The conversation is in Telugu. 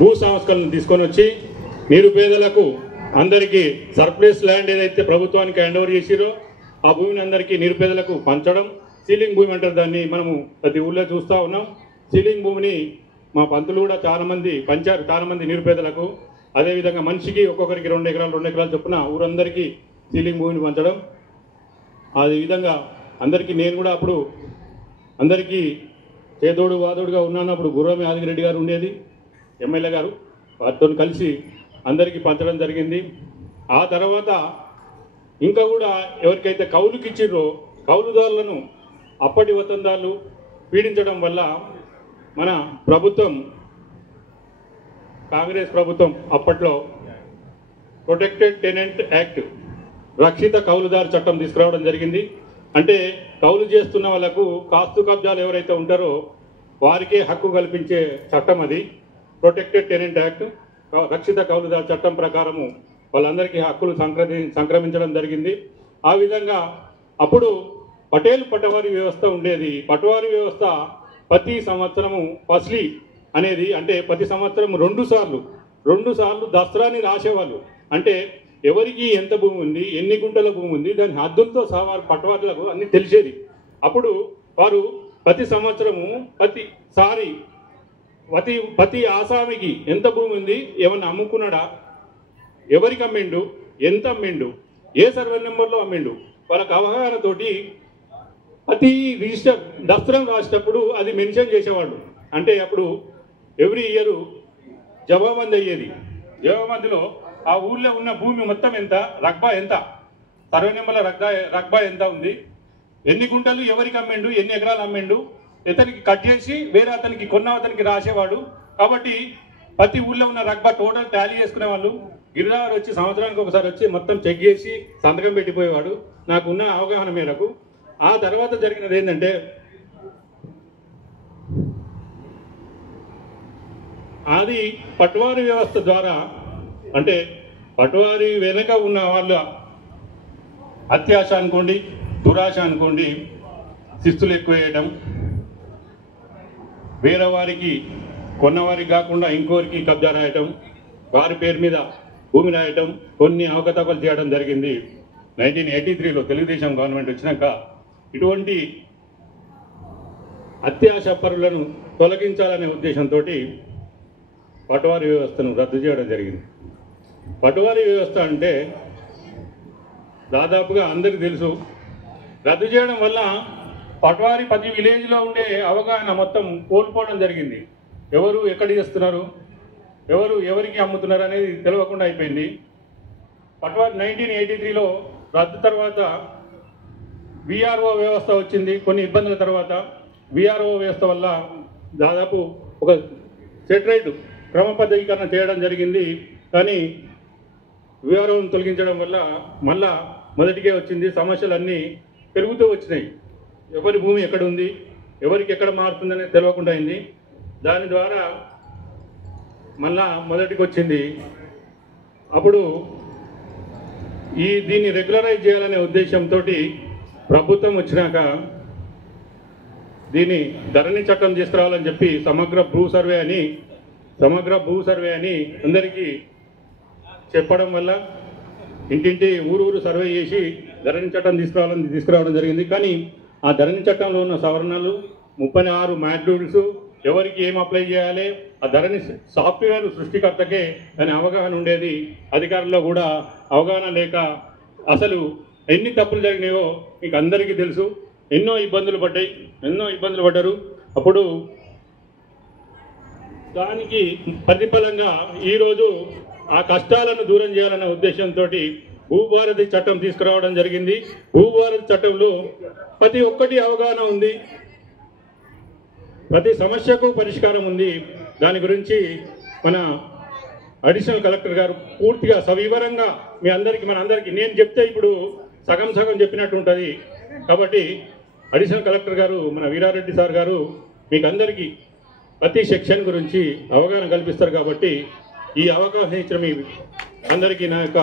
భూ సంస్కరణలు తీసుకొని వచ్చి నిరుపేదలకు అందరికీ సర్ప్లస్ ల్యాండ్ ఏదైతే ప్రభుత్వానికి హ్యాండ్ ఓవర్ చేసిరో ఆ భూమిని అందరికీ నిరుపేదలకు పంచడం. సీలింగ్ భూమి అంటారు దాన్ని, మనము ప్రతి ఊళ్ళో చూస్తూ ఉన్నాం. సీలింగ్ భూమిని మా పంతులు కూడా చాలామంది పంచారు, చాలామంది నిరుపేదలకు. అదేవిధంగా మనిషికి ఒక్కొక్కరికి 2 ఎకరాలు చొప్పున ఊరందరికీ సీలింగ్ భూమిని పంచడం. అదే విధంగా అందరికీ నేను కూడా అప్పుడు అందరికీ చేదోడు వాదోడుగా ఉన్నాను. అప్పుడు గుర్రం యాదగిరెడ్డి గారు ఉండేది ఎమ్మెల్యే గారు, వారితో కలిసి అందరికీ పంచడం జరిగింది. ఆ తర్వాత ఇంకా కూడా ఎవరికైతే కౌలుకి ఇచ్చిర్రో కౌలుదారులను అప్పటి వతందారులు పీడించడం వల్ల మన ప్రభుత్వం, కాంగ్రెస్ ప్రభుత్వం అప్పట్లో ప్రొటెక్టెడ్ టెనెంట్ యాక్ట్, రక్షిత కౌలుదారు చట్టం తీసుకురావడం జరిగింది. అంటే కౌలు చేస్తున్న వాళ్ళకు కాస్తు కబ్జాలు ఎవరైతే ఉంటారో వారికే హక్కు కల్పించే చట్టం అది. ప్రొటెక్టెడ్ టెనెంట్ యాక్ట్, రక్షిత కౌలుదారు చట్టం ప్రకారము వాళ్ళందరికీ హక్కులు సంక్రమించడం జరిగింది. ఆ విధంగా అప్పుడు పటేల్ పటవారీ వ్యవస్థ ఉండేది. పటవారీ వ్యవస్థ ప్రతి సంవత్సరము ఫస్లీ అనేది, అంటే ప్రతి సంవత్సరం 2 సార్లు దసరాని రాసేవాళ్ళు. అంటే ఎవరికి ఎంత భూమి ఉంది, ఎన్ని గుంటల భూమి ఉంది, దాని హద్దులతో సహా పటవారులకు అన్ని తెలిసేది. అప్పుడు వారు ప్రతి సంవత్సరము ప్రతి ఆసామికి ఎంత భూమి ఉంది, ఏమన్నా అమ్ముకున్నాడా, ఎవరికి అమ్మిండు, ఎంత అమ్మిండు, ఏ సర్వే నెంబర్లో అమ్మిండు, వాళ్ళకి అవగాహనతోటి ప్రతి రిజిస్టర్ దస్త్రం రాసేటప్పుడు అది మెన్షన్ చేసేవాళ్ళు. అంటే అప్పుడు ఎవ్రీ ఇయర్ జవాబందీ అయ్యేది. జవాబందీలో ఆ ఊళ్ళో ఉన్న భూమి మొత్తం ఎంత, రగ్బా ఎంత, సర్వే నెంబర్ల రగ్బా ఎంత ఉంది, ఎన్ని గుంటలు ఎవరికి అమ్మిండు, ఎన్ని ఎకరాలు అమ్మిండు, ఇతనికి కట్ చేసి వేరే అతనికి అతనికి రాసేవాడు. కాబట్టి ప్రతి ఊళ్ళో ఉన్న రగ్బా టోటల్ టాలీ చేసుకునేవాళ్ళు. గిరిదారు వచ్చి సంవత్సరానికి ఒకసారి వచ్చి మొత్తం చెక్ చేసి సంతకం పెట్టిపోయేవాడు నాకున్న అవగాహన మేరకు. ఆ తర్వాత జరిగినది ఏంటంటే, అది పట్వారీ వ్యవస్థ ద్వారా, అంటే పట్వారీ వెనుక ఉన్న వాళ్ళ అత్యాశ అనుకోండి, దురాశ అనుకోండి, శిస్తులు ఎక్కువ వేయటం, వేరే వారికి కొన్నవారికి కాకుండా ఇంకోరికి కబ్జా రాయటం, వారి పేరు మీద భూమి రాయటం, కొన్ని అవకతవకలు చేయడం జరిగింది. 1983లో తెలుగుదేశం గవర్నమెంట్ వచ్చినాక ఇటువంటి అత్యాశ పరులను తొలగించాలనే ఉద్దేశంతో పటవారీ వ్యవస్థను రద్దు చేయడం జరిగింది. పటవారీ వ్యవస్థ అంటే దాదాపుగా అందరికీ తెలుసు. రద్దు చేయడం వల్ల పటవారీ ప్రతి విలేజ్లో ఉండే అవగాహన మొత్తం కోల్పోవడం జరిగింది. ఎవరు ఎక్కడ చేస్తున్నారు, ఎవరు ఎవరికి అమ్ముతున్నారు అనేది తెలియకుండా అయిపోయింది. పటవారీ 1983లో రద్దు తర్వాత విఆర్ఓ వ్యవస్థ వచ్చింది. కొన్ని ఇబ్బందుల తర్వాత విఆర్ఓ వ్యవస్థ వల్ల దాదాపు ఒక సెటరైట్ క్రమబద్ధీకరణ చేయడం జరిగింది. కానీ విఆర్ఓను తొలగించడం వల్ల మళ్ళా మొదటికే వచ్చింది. సమస్యలన్నీ పెరుగుతూ వచ్చినాయి. ఎవరి భూమి ఎక్కడ ఉంది, ఎవరికి ఎక్కడ మారుతుందనేది తెలియకుండా అయింది. దాని ద్వారా మళ్ళా మొదటికి వచ్చింది. అప్పుడు దీన్ని రెగ్యులరైజ్ చేయాలనే ఉద్దేశంతో ప్రభుత్వం వచ్చినాక దీన్ని ధరణి చట్టం తీసుకురావాలని చెప్పి సమగ్ర భూ సర్వే అని అందరికీ చెప్పడం వల్ల ఇంటింటి ఊరు సర్వే చేసి ధరణి చట్టం తీసుకురావడం జరిగింది. కానీ ఆ ధరణి చట్టంలో ఉన్న సవరణలు 36 మాడ్యూల్స్, ఎవరికి ఏం అప్లై చేయాలి, ఆ ధరణి సాఫ్ట్వేర్ సృష్టికర్తకే దాని అవగాహన ఉండేది. అధికారుల్లో కూడా అవగాహన లేక అసలు ఎన్ని తప్పులు జరిగినాయో మీకు అందరికీ తెలుసు. ఎన్నో ఇబ్బందులు పడ్డారు. అప్పుడు దానికి ప్రతిఫలంగా ఈరోజు ఆ కష్టాలను దూరం చేయాలనే ఉద్దేశంతో భూభారతి చట్టం తీసుకురావడం జరిగింది. భూభారతి చట్టంలో ప్రతి ఒక్కటి అవగాహన ఉంది, ప్రతి సమస్యకు పరిష్కారం ఉంది. దాని గురించి మన అడిషనల్ కలెక్టర్ గారు పూర్తిగా సవివరంగా మనందరికీ నేను చెప్తే ఇప్పుడు సగం చెప్పినట్టు ఉంటుంది. కాబట్టి అడిషనల్ కలెక్టర్ గారు మన వీరారెడ్డి సార్ గారు మీకు అందరికీ ప్రతి సెక్షన్ గురించి అవగాహన కల్పిస్తారు. కాబట్టి ఈ అవకాశం ఇచ్చిన మీ అందరికీ నా యొక్క